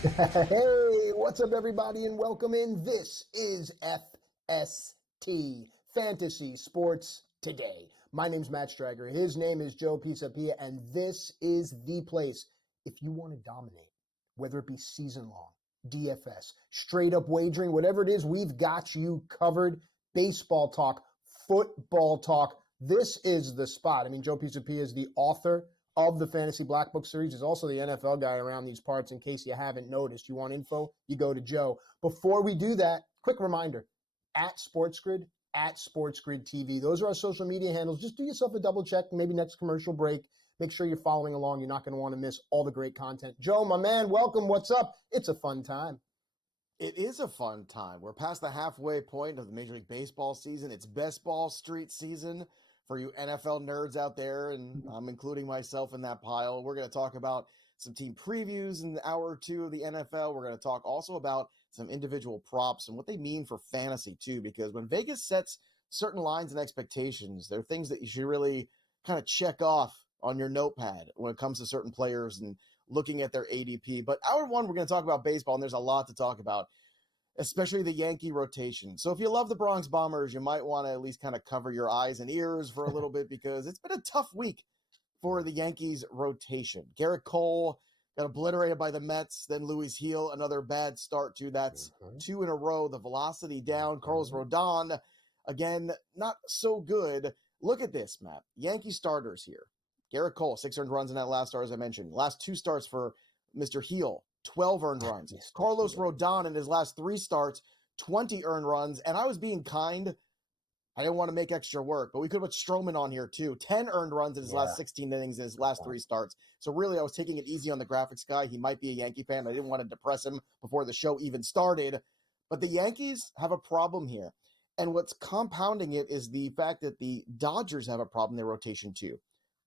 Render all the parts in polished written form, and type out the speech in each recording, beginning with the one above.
Hey, what's up, everybody, and welcome in. This is FST, Fantasy Sports Today. My name's Matt Striker. His name is Joe Pisapia, and this is the place if you want to dominate, whether it be season long, DFS, straight up wagering, whatever it is, we've got you covered. Baseball talk, football talk. This is the spot. I mean, Joe Pisapia is the author of the Fantasy Black Book series, is also the NFL guy around these parts. In case you haven't noticed, you want info, you go to Joe. Before we do that, quick reminder, at SportsGrid, at SportsGrid TV. Those are our social media handles. Just do yourself a double check, maybe next commercial break. Make sure you're following along. You're not going to want to miss all the great content. Joe, my man, welcome. What's up? It's a fun time. It is a fun time. We're past the halfway point of the Major League Baseball season. It's best ball street season for you NFL nerds out there, and I'm including myself in that pile. We're going to talk about some team previews in the hour or two of the NFL. We're going to talk also about some individual props and what they mean for fantasy too, because when Vegas sets certain lines and expectations, there are things that you should really kind of check off on your notepad when it comes to certain players and looking at their ADP. But hour one, we're going to talk about baseball, and there's a lot to talk about, especially the Yankee rotation. So if you love the Bronx Bombers, you might want to at least kind of cover your eyes and ears for a little bit, because it's been a tough week for the Yankees rotation. Garrett Cole got obliterated by the Mets, then Luis Gil, another bad start too. That's two in a row. The velocity down. Carlos Rodon, again, not so good. Look at this, Matt. Yankee starters here. Garrett Cole, 6 earned runs in that last start, as I mentioned. Last 2 starts for Mr. Gil, 12 earned runs. Carlos Rodon in his last 3 starts, 20 earned runs. And I was being kind. I didn't want to make extra work, but we could put Stroman on here too. 10 earned runs in his last 16 innings in his last 3 starts. So really, I was taking it easy on the graphics guy. He might be a Yankee fan. I didn't want to depress him before the show even started. But the Yankees have a problem here. And what's compounding it is the fact that the Dodgers have a problem in their rotation too.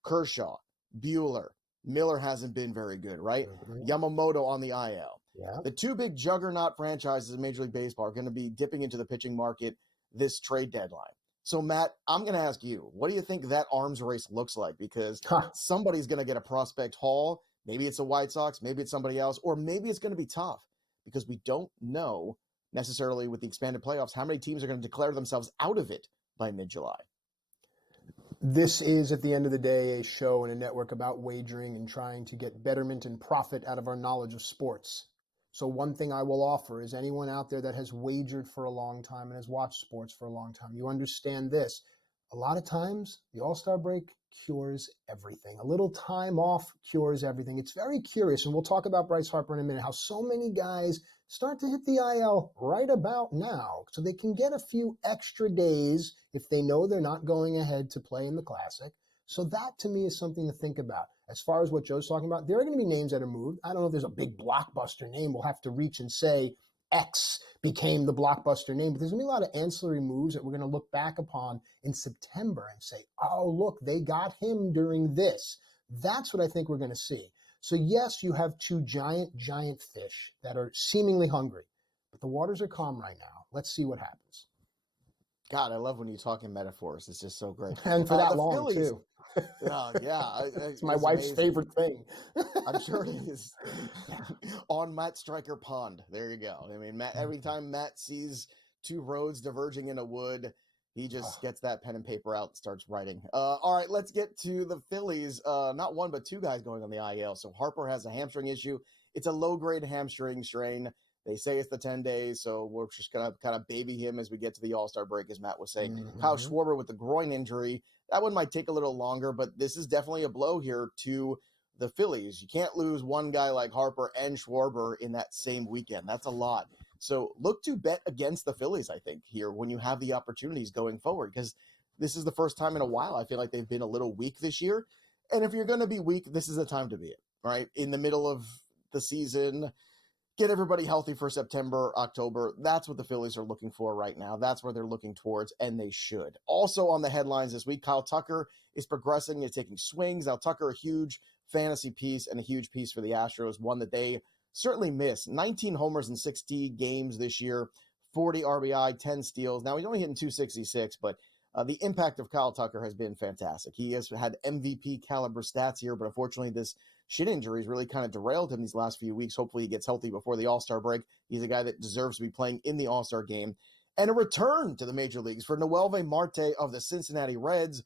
Kershaw, Buehler, Miller hasn't been very good, right? Yamamoto on the IL. The 2 big juggernaut franchises in Major League Baseball are going to be dipping into the pitching market this trade deadline. So, Matt, I'm going to ask you, what do you think that arms race looks like? Because somebody's going to get a prospect haul. Maybe it's the White Sox, maybe it's somebody else, or maybe it's going to be tough because we don't know necessarily with the expanded playoffs how many teams are going to declare themselves out of it by mid-July. This is, at the end of the day, a show and a network about wagering and trying to get betterment and profit out of our knowledge of sports. So one thing I will offer is anyone out there that has wagered for a long time and has watched sports for a long time, you understand this. A lot of times, the All-Star break cures everything. A little time off cures everything. It's very curious, and we'll talk about Bryce Harper in a minute, how so many guys start to hit the IL right about now so they can get a few extra days if they know they're not going ahead to play in the Classic. So that, to me, is something to think about. As far as what Joe's talking about, there are going to be names that are moved. I don't know if there's a big blockbuster name. We'll have to reach and say X became the blockbuster name, but there's going to be a lot of ancillary moves that we're going to look back upon in September and say, oh, look, they got him during this. That's what I think we're going to see. So yes, you have 2 giant fish that are seemingly hungry, but the waters are calm right now. Let's see what happens. God, I love when you talk in metaphors. It's just so great. And for that long, Phillies, too. Yeah. It's my wife's amazing. favorite thing. I'm sure it is. On Matt Striker Pond. There you go. I mean, Matt, every time Matt sees 2 roads diverging in a wood, he just gets that pen and paper out and starts writing. All right, let's get to the Phillies. Not 1, but 2 guys going on the IL. So Harper has a hamstring issue. It's a low-grade hamstring strain. They say it's the 10 days, so we're just going to kind of baby him as we get to the All-Star break, as Matt was saying. Kyle Schwarber with the groin injury. That one might take a little longer, but this is definitely a blow here to the Phillies. You can't lose one guy like Harper and Schwarber in that same weekend. That's a lot. So look to bet against the Phillies, I think, here when you have the opportunities going forward, because this is the first time in a while I feel like they've been a little weak this year. And if you're going to be weak, this is the time to be it, right? In the middle of the season, get everybody healthy for September, October. That's what the Phillies are looking for right now. That's where they're looking towards, and they should. Also on the headlines this week, Kyle Tucker is progressing and taking swings. Now, Tucker, a huge fantasy piece and a huge piece for the Astros, one that they certainly missed. 19 homers in 60 games this year, 40 RBI, 10 steals. Now, he's only hitting 266, but the impact of Kyle Tucker has been fantastic. He has had MVP caliber stats here, but unfortunately this shin injuries really kind of derailed him these last few weeks. Hopefully he gets healthy before the All-Star break. He's a guy that deserves to be playing in the All-Star game. And a return to the major leagues for Noelvi Marte of the Cincinnati Reds,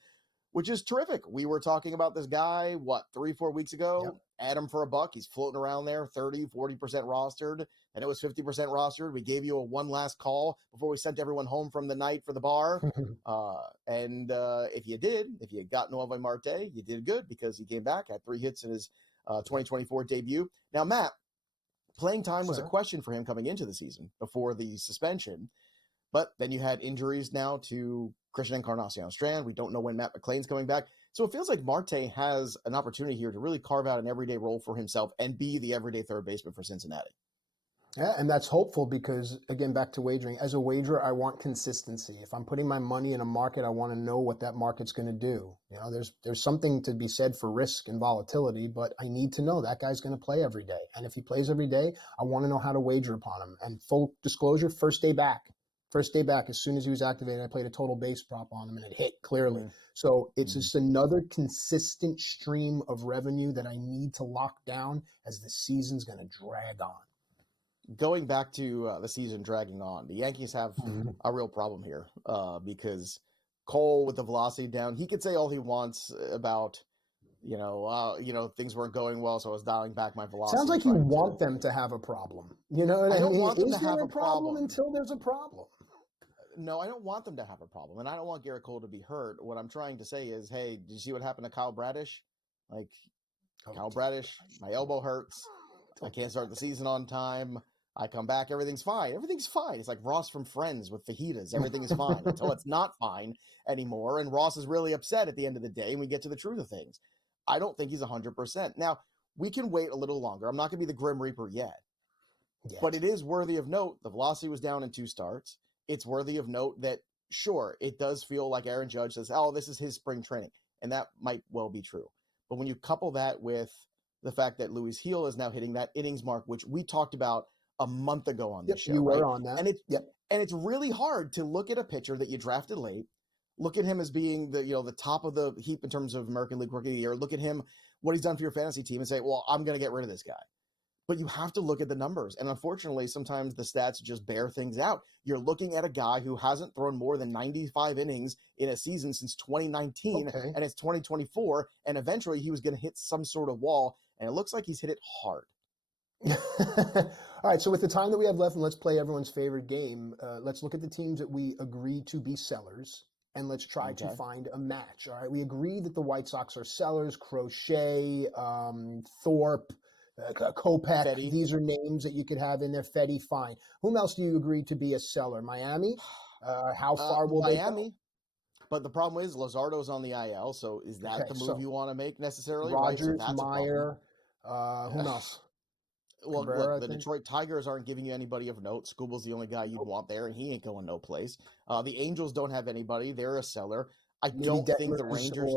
which is terrific. We were talking about this guy, 3-4 weeks ago? Yep. Add him for a buck. He's floating around there, 30, 40% rostered. And it was 50% rostered. We gave you a one last call before we sent everyone home from the night for the bar. If you got Noelvi Marte, you did good because he came back, had 3 hits in his 2024 debut. Now, Matt, playing time was a question for him coming into the season before the suspension. But then you had injuries now to Christian Encarnacion-Strand. We don't know when Matt McLain's coming back. So it feels like Marte has an opportunity here to really carve out an everyday role for himself and be the everyday third baseman for Cincinnati. Yeah, and that's hopeful because, again, back to wagering. As a wagerer, I want consistency. If I'm putting my money in a market, I want to know what that market's going to do. You know, there's something to be said for risk and volatility, but I need to know that guy's going to play every day. And if he plays every day, I want to know how to wager upon him. And full disclosure, first day back, as soon as he was activated, I played a total base prop on him and it hit clearly. So it's just another consistent stream of revenue that I need to lock down as the season's going to drag on. Going back to the season dragging on, the Yankees have a real problem here because Cole, with the velocity down, he could say all he wants about, things weren't going well, so I was dialing back my velocity. Sounds like you want them to have a problem. You know what I mean? I don't want them Is to have there a problem until there's a problem. No, I don't want them to have a problem, and I don't want Garrett Cole to be hurt. What I'm trying to say is, hey, did you see what happened to Kyle Bradish? Kyle Bradish, my elbow hurts. I can't start the season on time. I come back, everything's fine. Everything's fine. It's like Ross from Friends with fajitas. Everything is fine until it's not fine anymore, and Ross is really upset at the end of the day, and we get to the truth of things. I don't think he's 100%. Now, we can wait a little longer. I'm not going to be the Grim Reaper yet. But it is worthy of note, the velocity was down in 2 starts. It's worthy of note that, sure, it does feel like Aaron Judge says, oh, this is his spring training. And that might well be true. But when you couple that with the fact that Luis Gil is now hitting that innings mark, which we talked about a month ago on this show. You were on that. And it's really hard to look at a pitcher that you drafted late, look at him as being the top of the heap in terms of American League Rookie of the Year, look at him, what he's done for your fantasy team, and say, well, I'm going to get rid of this guy. But you have to look at the numbers. And unfortunately, sometimes the stats just bear things out. You're looking at a guy who hasn't thrown more than 95 innings in a season since 2019, and it's 2024, and eventually he was going to hit some sort of wall, and it looks like he's hit it hard. All right, so with the time that we have left, and let's play everyone's favorite game, let's look at the teams that we agree to be sellers, and let's try to find a match. All right, we agree that the White Sox are sellers. Crochet, Thorpe, Kopech, Fetty. These are names that you could have in there. Fetty, fine. Whom else do you agree to be a seller? Miami? How far will Miami? they go? But the problem is Luzardo's on the IL, so is that the move you want to make necessarily? Rogers, right? So Meyer, whom else? Well, Cabrera, look, the Detroit Tigers aren't giving you anybody of note. Scooble's the only guy you'd want there, and he ain't going no place. The Angels don't have anybody. They're a seller. I don't think the Rangers...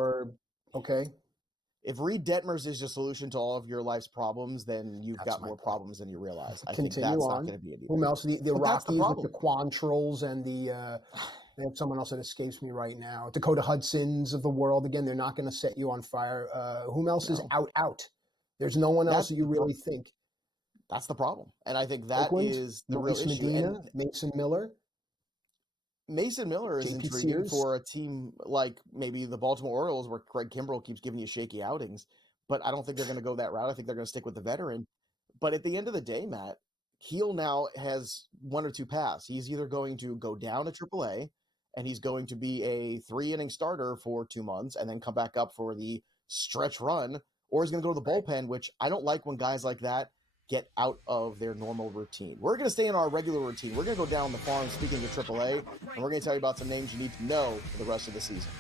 If Reed Detmers is your solution to all of your life's problems, then you've got more problems than you realize. I think that's not going to be anything. Whom else? The Rockies with the Quantrells and the they have someone else that escapes me right now. Dakota Hudsons of the world. Again, they're not going to set you on fire. Whom else is out? There's no one else that you really think. That's the problem. And I think that Oakland, is the real issue. Medina, Mason Miller. Mason Miller is JP intriguing Sears. For a team like maybe the Baltimore Orioles where Craig Kimbrell keeps giving you shaky outings, but I don't think they're going to go that route. I think they're going to stick with the veteran. But at the end of the day, Matt, Gil now has one or two paths. He's either going to go down to AAA and he's going to be a 3-inning starter for 2 months and then come back up for the stretch run, or he's going to go to the bullpen, which I don't like when guys like that get out of their normal routine. We're going to stay in our regular routine. We're going to go down the farm, speaking of AAA, and we're going to tell you about some names you need to know for the rest of the season.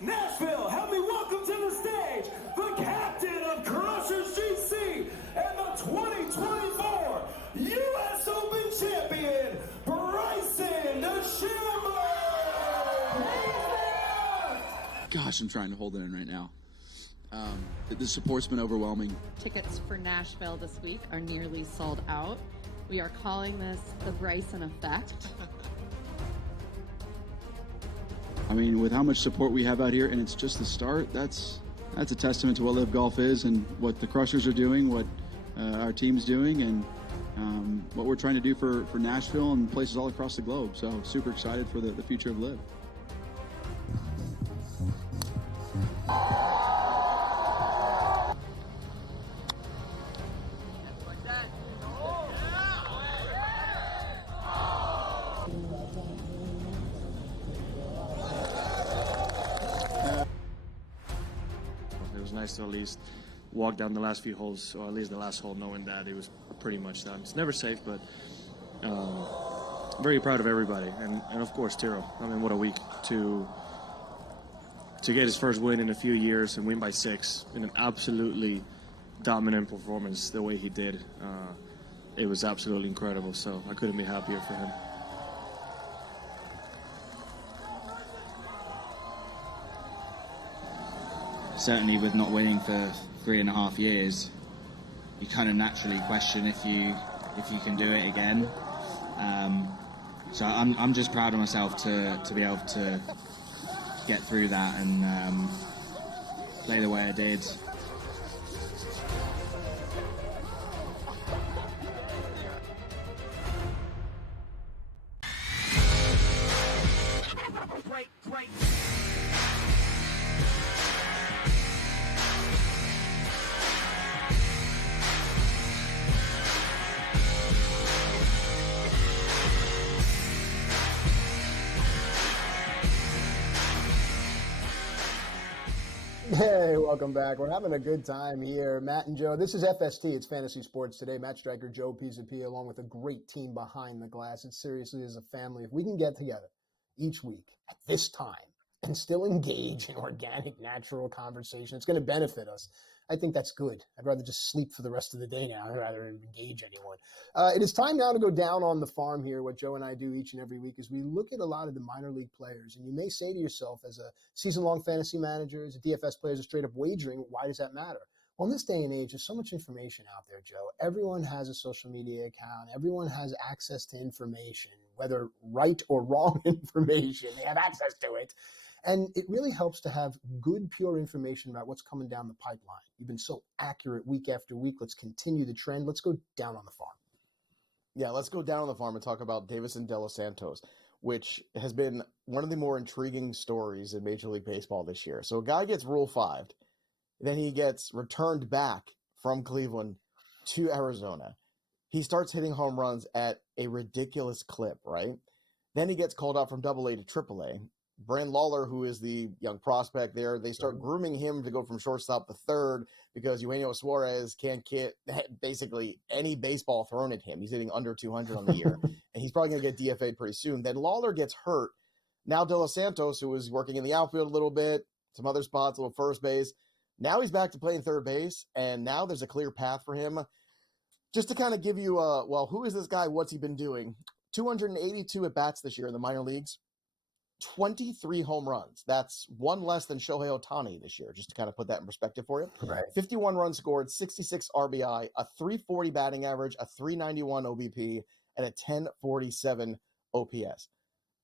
Nashville, help me welcome to the stage the captain of Crushers GC, Gosh, I'm trying to hold it in right now. The support's been overwhelming. Tickets for Nashville this week are nearly sold out. We are calling this the Bryson effect. I mean, with how much support we have out here, and it's just the start, that's a testament to what Live Golf is and what the Crushers are doing, what our team's doing, and what we're trying to do for Nashville and places all across the globe. So super excited for the future of Live. It was nice to at least walk down the last few holes, or at least the last hole, knowing that it was pretty much done. It's never safe, but very proud of everybody, and of course Tiro. I mean, what a week to get his first win in a few years and win by 6 in an absolutely dominant performance the way he did. It was absolutely incredible, so I couldn't be happier for him. Certainly with not winning for 3.5 years, you kind of naturally question if you can do it again. So I'm just proud of myself to be able to get through that and play the way I did. Great. Hey, welcome back. We're having a good time here. Matt and Joe, this is FST. It's Fantasy Sports Today. Matt Striker, Joe Pisapia, along with a great team behind the glass. It seriously is a family. If we can get together each week at this time and still engage in organic, natural conversation, it's going to benefit us. I think that's good. I'd rather just sleep for the rest of the day now rather than engage anyone. It is time now to go down on the farm here. What Joe and I do each and every week is we look at a lot of the minor league players. And you may say to yourself, as a season-long fantasy manager, as a DFS player, as a straight-up wagering, why does that matter? Well, in this day and age, there's so much information out there, Joe. Everyone has a social media account. Everyone has access to information, whether right or wrong information. They have access to it. And it really helps to have good, pure information about what's coming down the pipeline. You've been so accurate week after week. Let's continue the trend. Let's go down on the farm. Yeah, let's go down on the farm and talk about Davison De Los Santos, which has been one of the more intriguing stories in Major League Baseball this year. So a guy gets Rule 5'd, then he gets returned back from Cleveland to Arizona. He starts hitting home runs at a ridiculous clip, right? Then he gets called up from AA to AAA. Brand Lawler, who is the young prospect there, they start grooming him to go from shortstop to third because Eugenio Suarez can't get basically any baseball thrown at him. He's hitting under 200 on the year, and he's probably going to get DFA'd pretty soon. Then Lawler gets hurt. Now De Los Santos, who was working in the outfield a little bit, some other spots, a little first base, now he's back to playing third base, and now there's a clear path for him. Just to kind of give you who is this guy? What's he been doing? 282 at-bats this year in the minor leagues. 23 home runs. That's one less than Shohei Ohtani this year, just to kind of put that in perspective for you. Right. 51 runs scored, 66 RBI, a 340 batting average, a 391 OBP, and a 1047 OPS.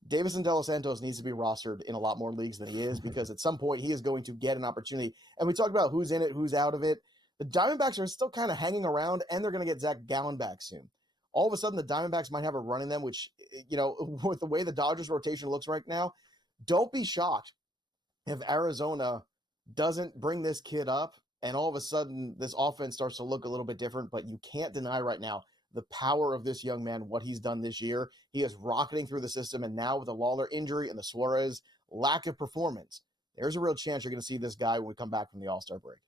Davison De Los Santos needs to be rostered in a lot more leagues than he is because at some point he is going to get an opportunity. And we talked about who's in it, who's out of it. The Diamondbacks are still kind of hanging around, and they're going to get Zach Gallen back soon. All of a sudden, the Diamondbacks might have a run in them, which, with the way the Dodgers rotation looks right now, don't be shocked if Arizona doesn't bring this kid up and all of a sudden this offense starts to look a little bit different. But you can't deny right now the power of this young man, what he's done this year. He is rocketing through the system, and now with the Lawler injury and the Suarez lack of performance, there's a real chance you're going to see this guy when we come back from the All-Star break.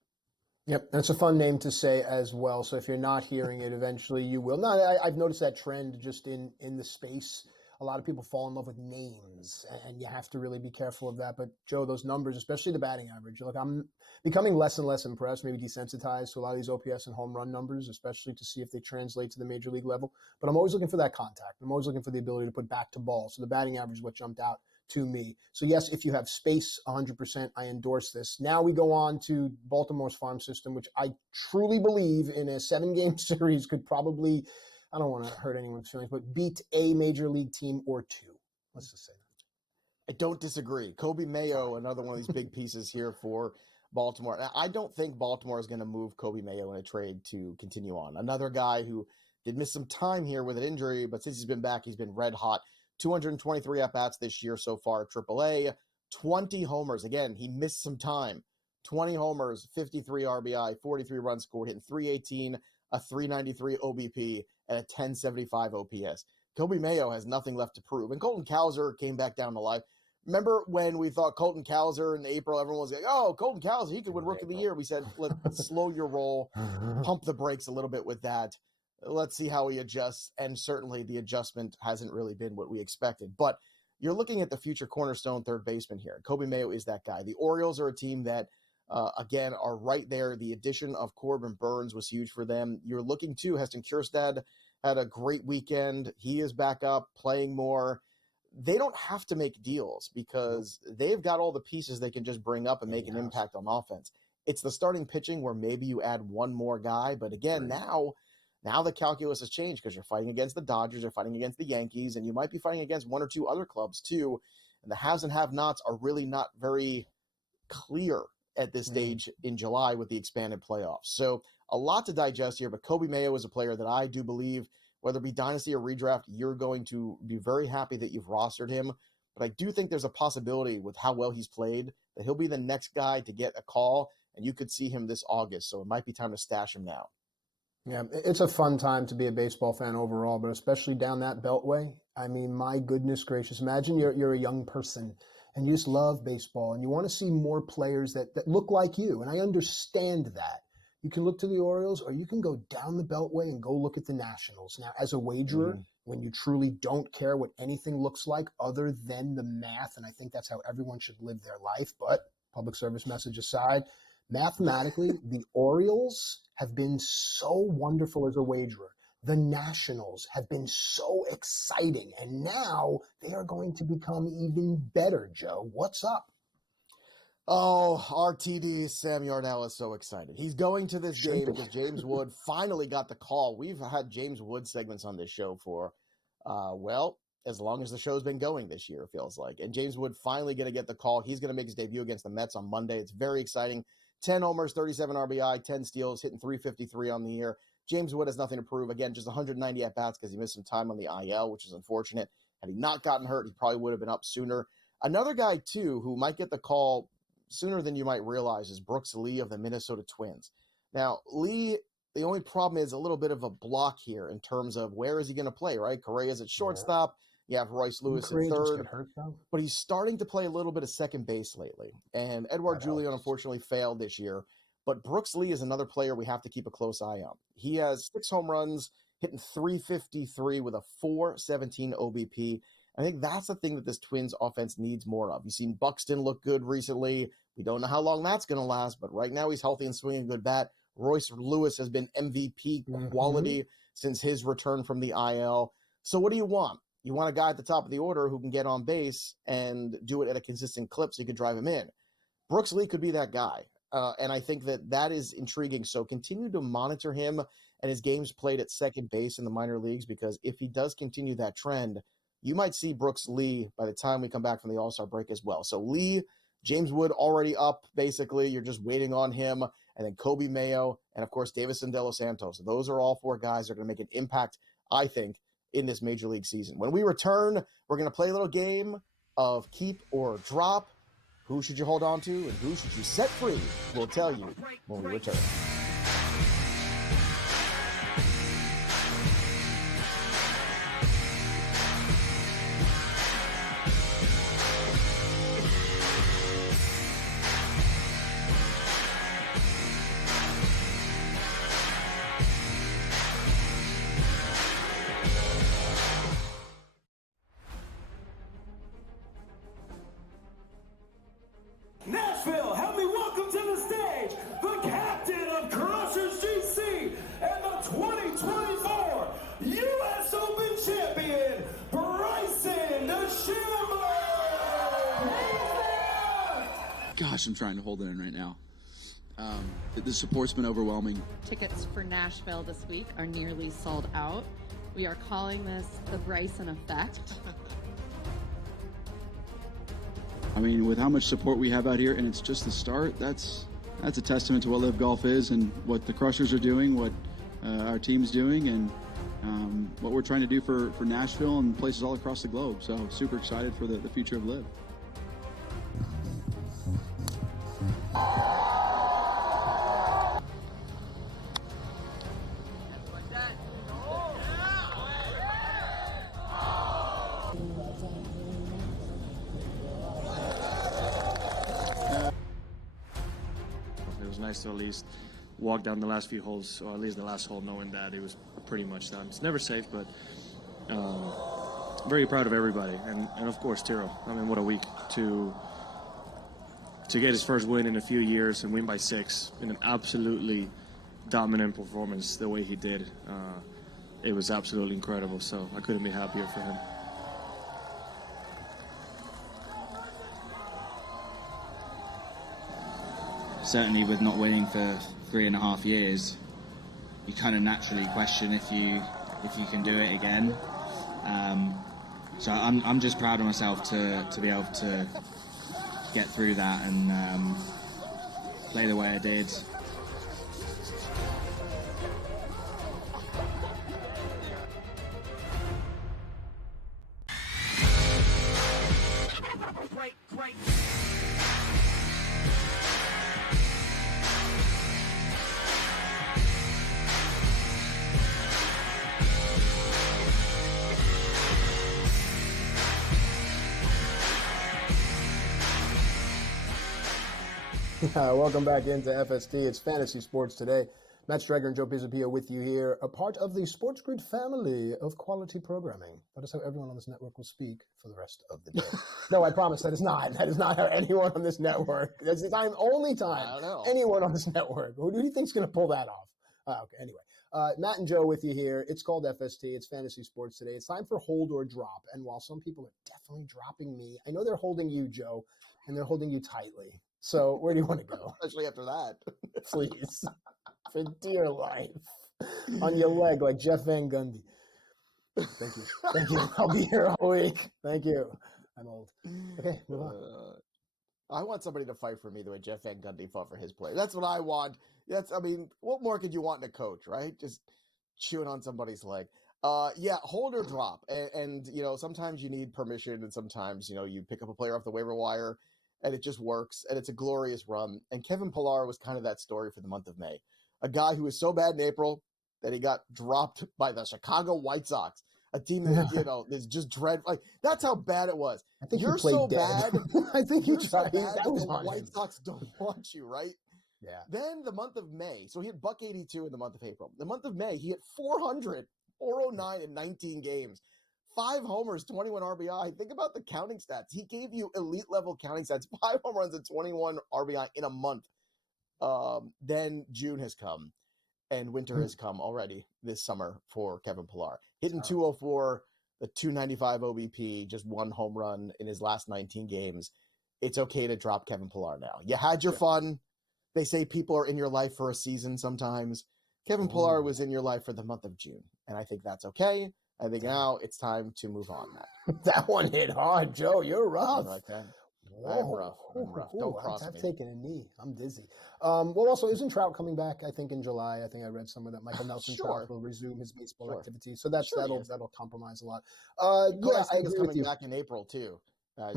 Yep, that's a fun name to say as well. So if you're not hearing it, eventually you will. No, I've noticed that trend just in the space. A lot of people fall in love with names, and you have to really be careful of that. But, Joe, those numbers, especially the batting average, look, I'm becoming less and less impressed, maybe desensitized to a lot of these OPS and home run numbers, especially to see if they translate to the major league level. But I'm always looking for that contact. I'm always looking for the ability to put back to ball. So the batting average is what jumped out to me. So yes, if you have space, 100%, I endorse this. Now we go on to Baltimore's farm system, which I truly believe in a 7-game series could probably, I don't want to hurt anyone's feelings, but beat a major league team or two. Let's just say that. I don't disagree. Kobe Mayo, another one of these big pieces here for Baltimore. Now, I don't think Baltimore is going to move Kobe Mayo in a trade to continue on. Another guy who did miss some time here with an injury, but since he's been back, he's been red hot. 223 at-bats this year so far at AAA, 20 homers. Again, he missed some time. 20 homers, 53 RBI, 43 runs scored, hitting 318, a 393 OBP, and a 1075 OPS. Kobe Mayo has nothing left to prove. And Colton Cowser came back down to life. Remember when we thought Colton Cowser in April, everyone was like, oh, Colton Cowser, he could win Rookie of the Year. We said, let's slow your roll, pump the brakes a little bit with that. Let's see how he adjusts, and certainly the adjustment hasn't really been what we expected. But you're looking at the future cornerstone third baseman here. Kobe Mayo is that guy. The Orioles are a team that, again, are right there. The addition of Corbin Burns was huge for them. You're looking to Heston Kjerstad had a great weekend. He is back up, playing more. They don't have to make deals because they've got all the pieces they can just bring up and make an impact on offense. It's the starting pitching where maybe you add one more guy. But again, now the calculus has changed because you're fighting against the Dodgers, you're fighting against the Yankees, and you might be fighting against one or two other clubs too. And the haves and have-nots are really not very clear at this stage in July with the expanded playoffs. So a lot to digest here, but Kobe Mayo is a player that I do believe, whether it be dynasty or redraft, you're going to be very happy that you've rostered him. But I do think there's a possibility with how well he's played that he'll be the next guy to get a call, and you could see him this August. So it might be time to stash him now. Yeah, it's a fun time to be a baseball fan overall, but especially down that beltway. I mean, my goodness gracious, imagine you're a young person and you just love baseball and you want to see more players that look like you. And I understand that. You can look to the Orioles or you can go down the beltway and go look at the Nationals. Now, as a wagerer, when you truly don't care what anything looks like other than the math, and I think that's how everyone should live their life, but public service message aside, mathematically, the Orioles have been so wonderful as a wagerer. The Nationals have been so exciting, and now they are going to become even better, Joe. What's up? Oh, our TD Sam Yarnell is so excited. He's going to this game because James Wood finally got the call. We've had James Wood segments on this show for, as long as the show's been going this year, it feels like. And James Wood finally going to get the call. He's going to make his debut against the Mets on Monday. It's very exciting. 10 homers, 37 RBI, 10 steals, hitting 353 on the year. James Wood has nothing to prove. Again, just 190 at-bats because he missed some time on the IL, which is unfortunate. Had he not gotten hurt, he probably would have been up sooner. Another guy, too, who might get the call sooner than you might realize is Brooks Lee of the Minnesota Twins. Now, Lee, the only problem is a little bit of a block here in terms of where is he going to play, right? Correa's at shortstop. You have Royce Lewis at third. But he's starting to play a little bit of second base lately. And Edouard Julien unfortunately failed this year. But Brooks Lee is another player we have to keep a close eye on. He has 6 home runs, hitting 353 with a 417 OBP. I think that's the thing that this Twins offense needs more of. You've seen Buxton look good recently. We don't know how long that's going to last, but right now he's healthy and swinging a good bat. Royce Lewis has been MVP quality since his return from the IL. So what do you want? You want a guy at the top of the order who can get on base and do it at a consistent clip so you can drive him in. Brooks Lee could be that guy, and I think that is intriguing. So continue to monitor him and his games played at second base in the minor leagues, because if he does continue that trend, you might see Brooks Lee by the time we come back from the All-Star break as well. So Lee, James Wood already up, basically. You're just waiting on him. And then Kobe Mayo, and, of course, Davison De Los Santos. Those are all 4 guys that are going to make an impact, I think, in this Major League season. When we return, we're going to play a little game of keep or drop. Who should you hold on to and who should you set free? We'll tell you when we return. Nashville, help me welcome to the stage the captain of Crushers GC and the 2024 U.S. Open champion, Bryson DeChambeau. Gosh, I'm trying to hold it in right now. The support's been overwhelming. Tickets for Nashville this week are nearly sold out. We are calling this the Bryson effect. I mean, with how much support we have out here, and it's just the start, that's a testament to what Live Golf is and what the Crushers are doing, what our team's doing, and what we're trying to do for Nashville and places all across the globe. So super excited for the future of Live. It was nice to at least walk down the last few holes, or at least the last hole, knowing that it was pretty much done. It's never safe, but very proud of everybody, and of course Tiro. I mean, what a week to get his first win in a few years and win by 6 in an absolutely dominant performance the way he did. It was absolutely incredible, so I couldn't be happier for him. Certainly with not winning for 3.5 years, you kind of naturally question if you can do it again. So I'm just proud of myself to be able to get through that and play the way I did. Welcome back into FST. It's Fantasy Sports Today. Matt Striker and Joe Pisapia with you here, a part of the SportsGrid family of quality programming. That is how everyone on this network will speak for the rest of the day. No, I promise that is not. That is not how anyone on this network. That's the only time anyone on this network. Who do you think is going to pull that off? Okay, anyway. Matt and Joe with you here. It's called FST. It's Fantasy Sports Today. It's time for hold or drop. And while some people are definitely dropping me, I know they're holding you, Joe, and they're holding you tightly. So where do you want to go? Especially after that. Please. For dear life. On your leg like Jeff Van Gundy. Thank you. Thank you. I'll be here all week. Thank you. I'm old. Okay, move on. I want somebody to fight for me the way Jeff Van Gundy fought for his player. That's what I want. What more could you want in a coach, right? Just chewing on somebody's leg. Hold or drop. And sometimes you need permission, and sometimes, you pick up a player off the waiver wire and it just works, and it's a glorious run. And Kevin Pillar was kind of that story for the month of May. A guy who was so bad in April that he got dropped by the Chicago White Sox, a team that, is just dreadful. Like, that's how bad it was. I think you're so bad. I think you So tried. bad That was the on White him. Sox don't want you, right? Yeah. Then the month of May, so he hit $182 in the month of April. The month of May, he hit 409 in 19 games. 5 homers, 21 RBI. Think about the counting stats. He gave you elite level counting stats, 5 home runs and 21 RBI in a month. Then June has come, and winter has come already this summer for Kevin Pillar. Hitting 204, the 295 OBP, just 1 home run in his last 19 games. It's okay to drop Kevin Pillar now. You had your fun. They say people are in your life for a season sometimes. Kevin Pillar was in your life for the month of June, and I think that's okay. I think now it's time to move on, Matt. That one hit hard, Joe. You're rough. You like that? Whoa. I'm rough. Don't cross me. I've taken a knee. I'm dizzy. Also, isn't Trout coming back? I think in July. I think I read somewhere that Michael Nelson Trout will resume his baseball activity. So that'll compromise a lot. I agree coming with you. back in April too. Right.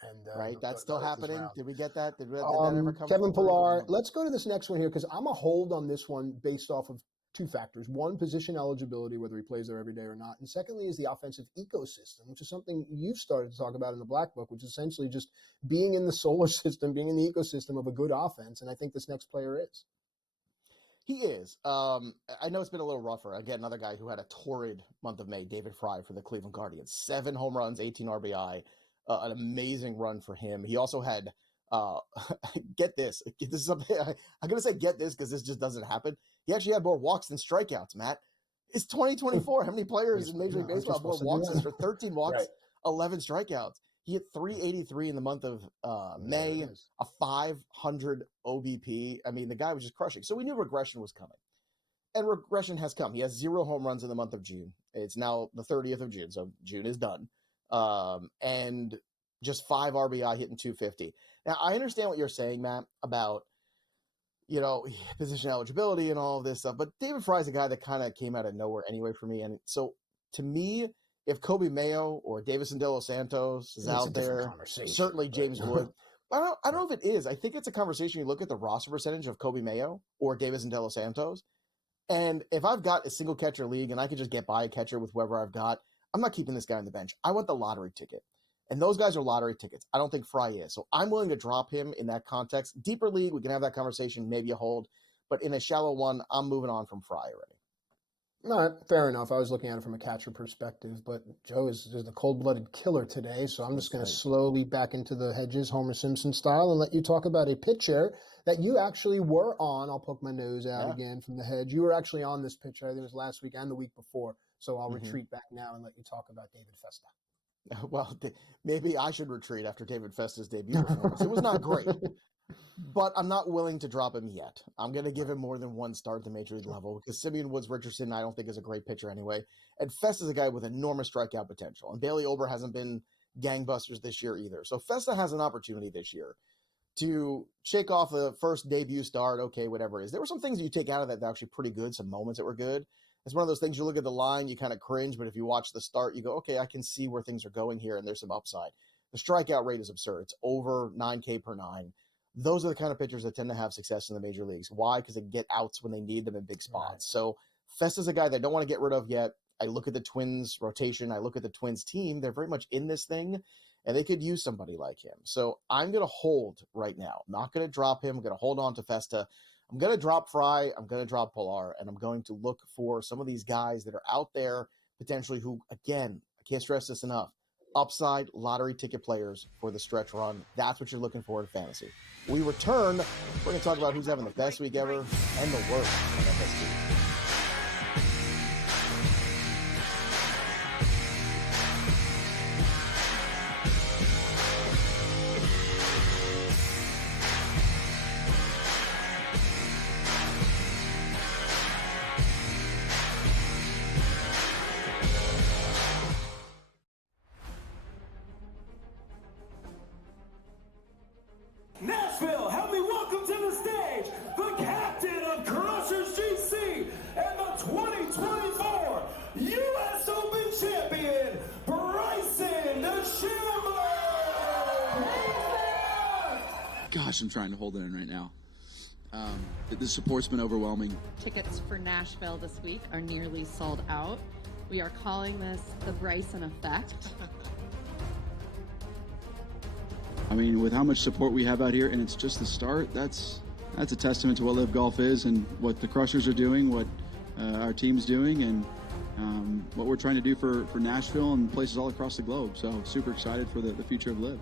And that's still happening. Did we get that? Did that ever come? Kevin Pillar. Let's go to this next one here because I'm a hold on this one based off of 2 factors. One, position eligibility, whether he plays there every day or not. And secondly is the offensive ecosystem, which is something you've started to talk about in the Black Book, which is essentially just being in the solar system, being in the ecosystem of a good offense. And I think this next player is. He is. I know it's been a little rougher. Again, another guy who had a torrid month of May, David Fry for the Cleveland Guardians. 7 home runs, 18 RBI, an amazing run for him. He also had, get this. This is something I'm going to say get this because this just doesn't happen. He actually had more walks than strikeouts, Matt. It's 2024. How many players in Major League Baseball have more walks than 13 walks, 11 strikeouts? He hit 383 in the month of May, a 500 OBP. I mean, the guy was just crushing. So we knew regression was coming. And regression has come. He has 0 home runs in the month of June. It's now the 30th of June, so June is done. And just 5 RBI hitting 250. Now, I understand what you're saying, Matt, about, you know, position eligibility and all of this stuff, but David Fry's a guy that kind of came out of nowhere anyway for me. And so, to me, if Kobe Mayo or Davison De Los Santos is out there, certainly James Wood. I don't know if it is. I think it's a conversation. You look at the roster percentage of Kobe Mayo or Davison De Los Santos, and if I've got a single catcher league and I can just get by a catcher with whoever I've got, I'm not keeping this guy on the bench. I want the lottery ticket. And those guys are lottery tickets. I don't think Fry is. So I'm willing to drop him in that context. Deeper league, we can have that conversation, maybe a hold. But in a shallow one, I'm moving on from Fry already. No, fair enough. I was looking at it from a catcher perspective, but Joe is the cold-blooded killer today, so I'm just going to slowly back into the hedges, Homer Simpson style, and let you talk about a pitcher that you actually were on. I'll poke my nose out again from the hedge. You were actually on this pitcher, I think it was last week and the week before, so I'll retreat back now and let you talk about David Festa. Well, maybe I should retreat after David Festa's debut performance. It was not great. But I'm not willing to drop him yet. I'm going to give him more than one start at the major league level because Simeon Woods Richardson, I don't think, is a great pitcher anyway. And Festa is a guy with enormous strikeout potential. And Bailey Ober hasn't been gangbusters this year either. So Festa has an opportunity this year to shake off the first debut start, okay, whatever it is. There were some things you take out of that that were actually pretty good, some moments that were good. It's one of those things you look at the line, you kind of cringe, but if you watch the start, you go, okay, I can see where things are going here, and there's some upside. The strikeout rate is absurd. It's over 9K per 9. Those are the kind of pitchers that tend to have success in the major leagues. Why? Because they get outs when they need them in big spots. Right. So Festa's a guy that I don't want to get rid of yet. I look at the Twins rotation. I look at the Twins team. They're very much in this thing, and they could use somebody like him. So I'm going to hold right now. I'm not going to drop him. I'm going to hold on to Festa. I'm going to drop Fry. I'm going to drop Pilar, and I'm going to look for some of these guys that are out there potentially who, again, I can't stress this enough, upside lottery ticket players for the stretch run. That's what you're looking for in fantasy. We return. We're going to talk about who's having the best week ever and the worst in FSG. Nashville, help me welcome to the stage the captain of Crushers GC and the 2024 U.S. Open champion, Bryson DeChambeau! Gosh, I'm trying to hold it in right now. The support's been overwhelming. Tickets for Nashville this week are nearly sold out. We are calling this the Bryson effect. I mean, with how much support we have out here, and it's just the start, that's a testament to what Live Golf is and what the Crushers are doing, what our team's doing, and what we're trying to do for Nashville and places all across the globe. So super excited for the future of Live.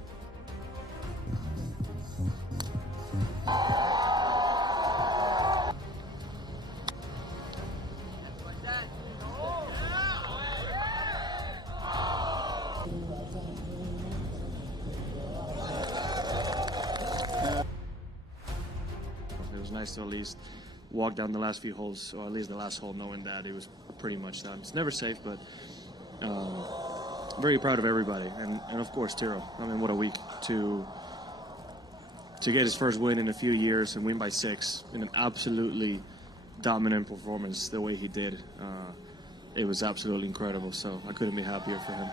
Nice to at least walk down the last few holes, or at least the last hole, knowing that it was pretty much done. It's never safe, but very proud of everybody, and of course Tiro. I mean, what a week to get his first win in a few years and win by 6 in an absolutely dominant performance the way he did. It was absolutely incredible, so I couldn't be happier for him.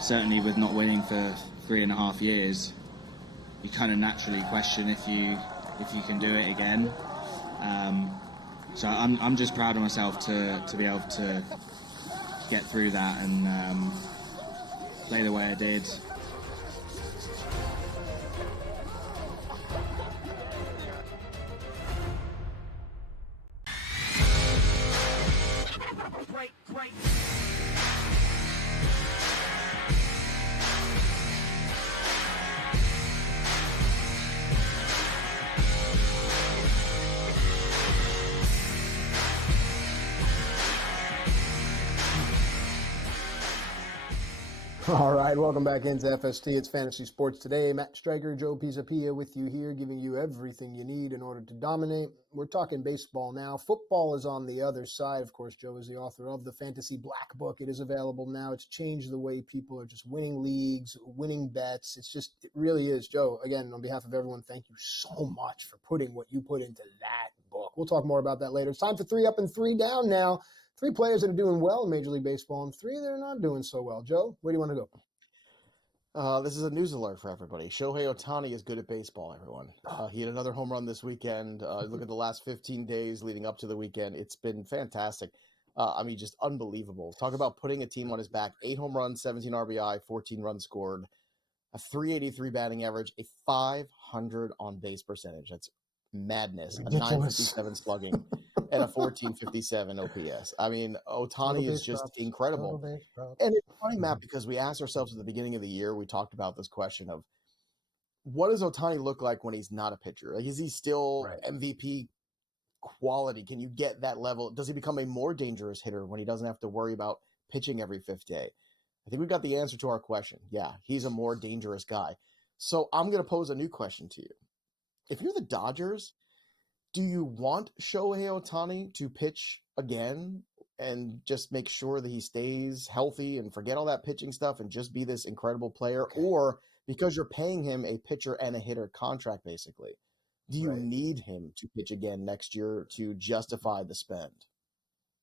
Certainly with not winning for 3.5 years, you kind of naturally question if you can do it again. So I'm just proud of myself to be able to get through that and play the way I did. Great. All right, welcome back into FST. It's Fantasy Sports Today. Matt Striker, Joe Pisapia with you here, giving you everything you need in order to dominate. We're talking baseball now. Football is on the other side. Of course, Joe is the author of the Fantasy Black Book. It is available now. It's changed the way people are just winning leagues, winning bets. It really is. Joe, again, on behalf of everyone, thank you so much for putting what you put into that book. We'll talk more about that later. It's time for 3 up and 3 down now. 3 players that are doing well in Major League Baseball and 3 that are not doing so well. Joe, where do you want to go? This is a news alert for everybody. Shohei Ohtani is good at baseball, everyone. He had another home run this weekend. Look at the last 15 days leading up to the weekend. It's been fantastic. Just unbelievable. Talk about putting a team on his back. 8 home runs, 17 RBI, 14 runs scored, a 383 batting average, a 500 on-base percentage. That's madness. Ridiculous. A 957 slugging, and a 1457 OPS. Ohtani is just incredible. And it's funny, Matt, because we asked ourselves at the beginning of the year, we talked about this question of what does Ohtani look like when he's not a pitcher? Like, is he still MVP quality? Can you get that level? Does he become a more dangerous hitter when he doesn't have to worry about pitching every 5th day? I think we've got the answer to our question. Yeah, he's a more dangerous guy. So I'm going to pose a new question to you. If you're the Dodgers, do you want Shohei Ohtani to pitch again and just make sure that he stays healthy and forget all that pitching stuff and just be this incredible player? Okay. Or because you're paying him a pitcher and a hitter contract, basically, do you need him to pitch again next year to justify the spend?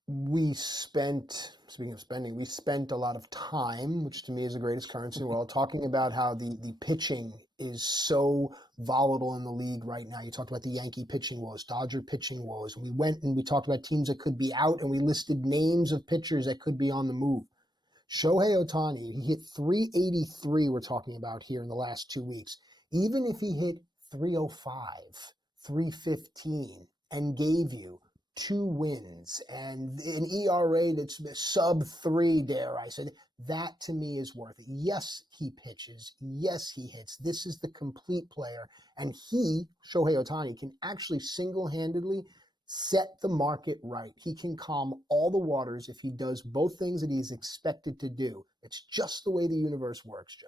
Speaking of spending, we spent a lot of time, which to me is the greatest currency in the world, talking about how the pitching is so volatile in the league right now. You talked about the Yankee pitching woes, Dodger pitching woes. We went and we talked about teams that could be out, and we listed names of pitchers that could be on the move. Shohei Ohtani, he hit 383 we're talking about here in the last 2 weeks. Even if he hit 305, 315, and gave you 2 wins and an ERA that's sub 3, dare I say, that to me is worth it. Yes, he pitches. Yes, he hits. This is the complete player. And he, Shohei Ohtani, can actually single-handedly set the market right. He can calm all the waters if he does both things that he's expected to do. It's just the way the universe works, Joe.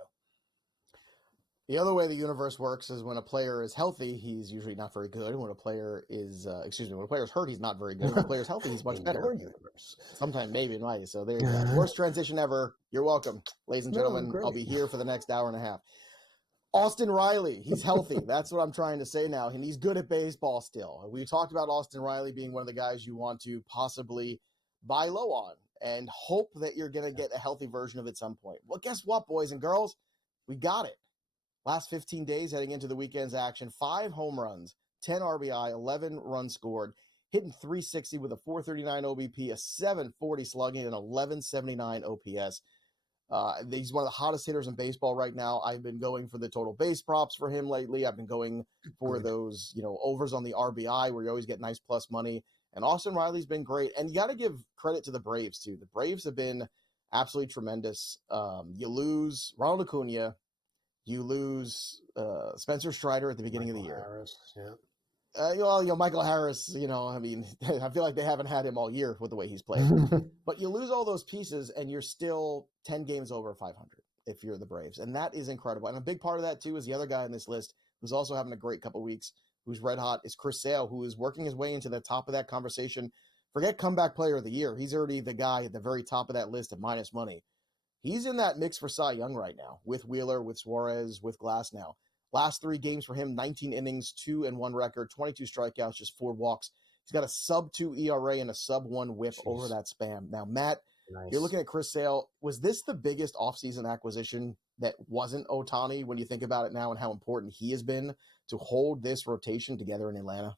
The other way the universe works is when a player is healthy, he's usually not very good. When a player is, when a player's hurt, he's not very good. When a player's healthy, he's much better. Universe. Sometimes maybe it might. So there you go. Worst transition ever. You're welcome, ladies and gentlemen. I'll be here for the next hour and a half. Austin Riley, he's healthy. That's what I'm trying to say now. And he's good at baseball still. We talked about Austin Riley being one of the guys you want to possibly buy low on and hope that you're going to get a healthy version of it at some point. Well, guess what, boys and girls? We got it. Last 15 days heading into the weekend's action, 5 home runs, 10 RBI, 11 runs scored, hitting 360 with a 439 OBP, a 740 slugging, and 1179 OPS. He's one of the hottest hitters in baseball right now. I've been going for the total base props for him lately. I've been going for those, overs on the RBI where you always get nice plus money. And Austin Riley's been great. And you got to give credit to the Braves, too. The Braves have been absolutely tremendous. You lose Ronald Acuna. You lose Spencer Strider at the beginning of the year. Harris, yeah. Michael Harris, I feel like they haven't had him all year with the way he's played. But you lose all those pieces, and you're still 10 games over 500 if you're the Braves. And that is incredible. And a big part of that, too, is the other guy on this list who's also having a great couple weeks, who's red hot, is Chris Sale, who is working his way into the top of that conversation. Forget comeback player of the year. He's already the guy at the very top of that list at minus money. He's in that mix for Cy Young right now with Wheeler, with Suarez, with Glass now. Last 3 games for him, 19 innings, 2-1 record, 22 strikeouts, just 4 walks. He's got a sub-2 ERA and a sub-1 whip over that span. Now, Matt, You're looking at Chris Sale. Was this the biggest offseason acquisition that wasn't Ohtani when you think about it now and how important he has been to hold this rotation together in Atlanta?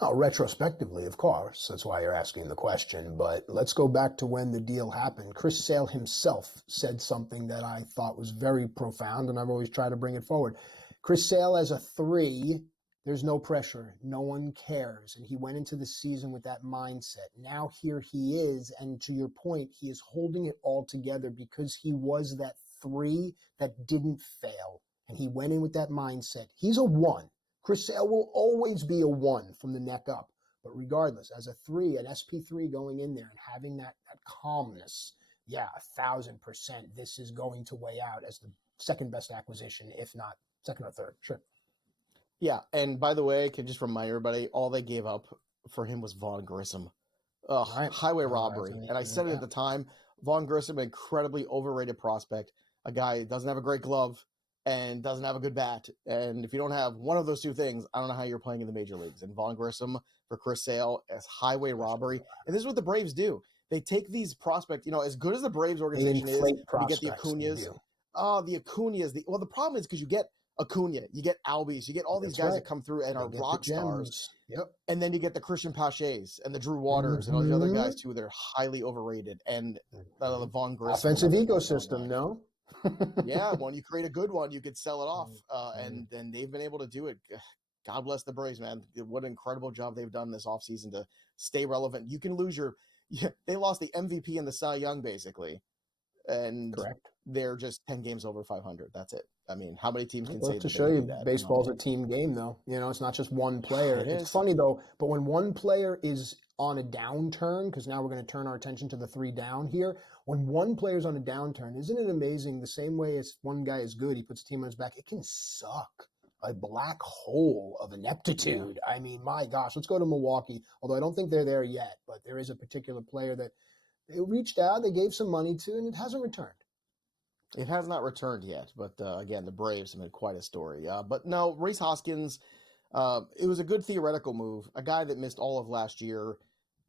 Oh, retrospectively, of course. That's why you're asking the question. But let's go back to when the deal happened. Chris Sale himself said something that I thought was very profound, and I've always tried to bring it forward. Chris Sale as a 3, there's no pressure. No one cares. And he went into the season with that mindset. Now here he is, and to your point, he is holding it all together because he was that 3 that didn't fail. And he went in with that mindset. He's a 1. Chris Sale will always be a 1 from the neck up. But regardless, as a 3, an SP3 going in there and having that calmness, yeah, 1,000%, this is going to weigh out as the second best acquisition, if not second or third. Sure. Yeah, and by the way, I can just remind everybody, all they gave up for him was Vaughn Grissom. Ugh, Right. highway robbery. And I said it at the time, Vaughn Grissom, an incredibly overrated prospect, a guy who doesn't have a great glove and doesn't have a good bat. And if you don't have one of those two things, I don't know how you're playing in the major leagues. And Vaughn Grissom for Chris Sale as highway robbery. And this is what the Braves do. They take these prospects, as good as the Braves organization is, you get the Acuñas. The Acuñas. The problem is because you get Acuna, you get Albies, you get all these guys that come through and are rock stars. Yep. And then you get the Christian Paches and the Drew Waters and all these other guys too. They're highly overrated. And the Vaughn Grissom. Offensive ecosystem, no? Yeah, when you create a good one, you could sell it off. And they've been able to do it. God bless the Braves, man. What an incredible job they've done this offseason to stay relevant. You can lose they lost the MVP and the Cy Young, basically. And correct. They're just 10 games over 500. That's it. I mean, how many teams can say to show you baseball's a team game, though? It's not just one player. It's funny, though, but when one player is on a downturn, because now we're going to turn our attention to the 3 down here, when one player's on a downturn, isn't it amazing? The same way as one guy is good, he puts a team on his back, it can suck. A black hole of ineptitude. I mean, my gosh, let's go to Milwaukee, although I don't think they're there yet, but there is a particular player that they reached out, they gave some money to, and it hasn't returned. It has not returned yet, but again, the Braves have been quite a story. But no, Rhys Hoskins, it was a good theoretical move. A guy that missed all of last year,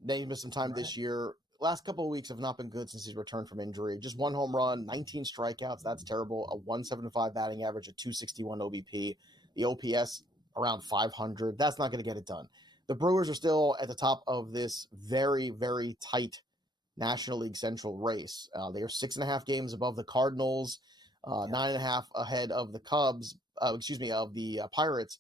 then he missed some time this year. Last couple of weeks have not been good since he's returned from injury. Just 1 home run, 19 strikeouts. That's terrible. A 175 batting average, a 261 OBP. The OPS around 500. That's not going to get it done. The Brewers are still at the top of this very, very tight National League Central race. They are 6.5 games above the Cardinals, 9.5 ahead of the Cubs, of the Pirates.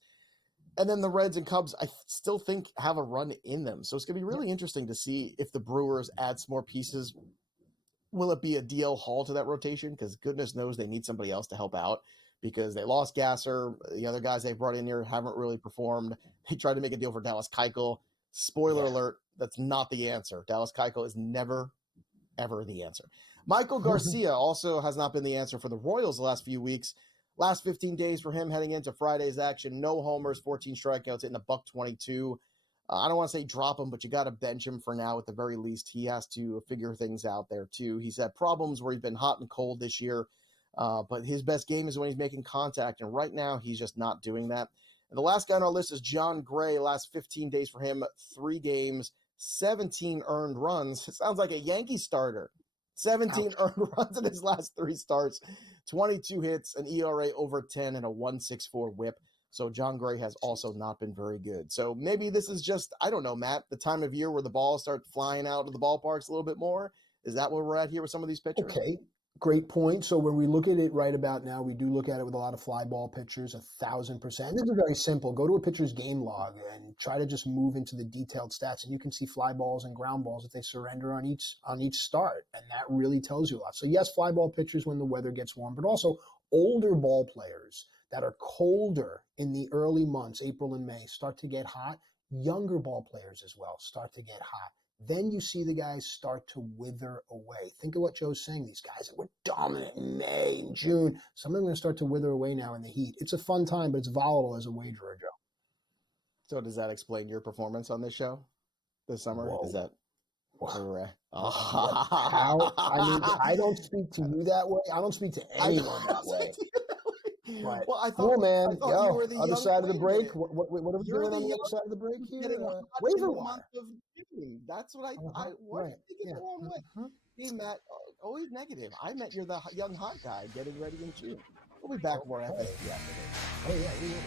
And then the Reds and Cubs, I still think, have a run in them. So it's going to be really interesting to see if the Brewers add some more pieces. Will it be a DL Hall to that rotation? Because goodness knows they need somebody else to help out, because they lost Gasser. The other guys they brought in here haven't really performed. They tried to make a deal for Dallas Keuchel. Spoiler alert, that's not the answer. Dallas Keuchel is never, ever the answer. Michael Garcia also has not been the answer for the Royals the last few weeks. Last 15 days for him heading into Friday's action. No homers, 14 strikeouts, hitting $122. I don't want to say drop him, but you got to bench him for now at the very least. He has to figure things out there too. He's had problems where he's been hot and cold this year. But his best game is when he's making contact, and right now he's just not doing that. And the last guy on our list is John Gray. Last 15 days for him, 3 games, 17 earned runs. It sounds like a Yankee starter. 17 earned runs in his last 3 starts, 22 hits, an ERA over 10, and a 1.64 whip. So John Gray has also not been very good. So maybe this is just, I don't know, Matt, the time of year where the balls start flying out of the ballparks a little bit more. Is that where we're at here with some of these pitchers? Okay. Great point. So when we look at it right about now, we do look at it with a lot of fly ball pitchers, 1,000%. This is very simple. Go to a pitcher's game log and try to just move into the detailed stats, and you can see fly balls and ground balls that they surrender on each start, and that really tells you a lot. So yes, fly ball pitchers when the weather gets warm, but also older ball players that are colder in the early months, April and May, start to get hot. Younger ball players as well start to get hot. Then you see the guys start to wither away. Think of what Joe's saying. These guys that were dominant in May and June, some of them are going to start to wither away now in the heat. It's a fun time, but it's volatile as a wagerer, Joe. So does that explain your performance on this show this summer? Whoa. Is that how? I mean, I don't speak to you that way. I don't speak to anyone that way. Right. Well, I thought, man. I thought you were the other side of the break. What are we doing on the other side of the break here? Waiver wire. That's what I was thinking the wrong way. Hey, Matt, always negative. I meant you're the young hot guy getting ready in June. We'll be back with more FSP after this. Oh, yeah, we will.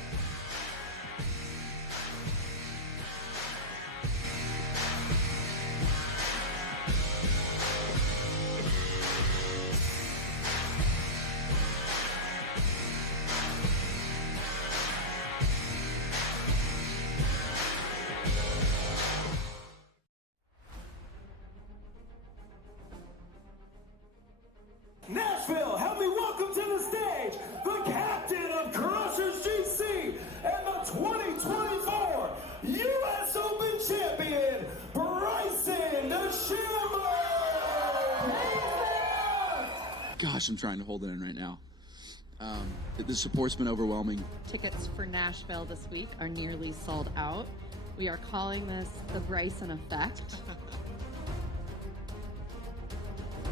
Nashville, help me welcome to the stage the captain of Crushers GC and the 2024 U.S. Open champion, Bryson DeChambeau. Gosh, I'm trying to hold it in right now. The support's been overwhelming. Tickets for Nashville this week are nearly sold out. We are calling this the Bryson effect.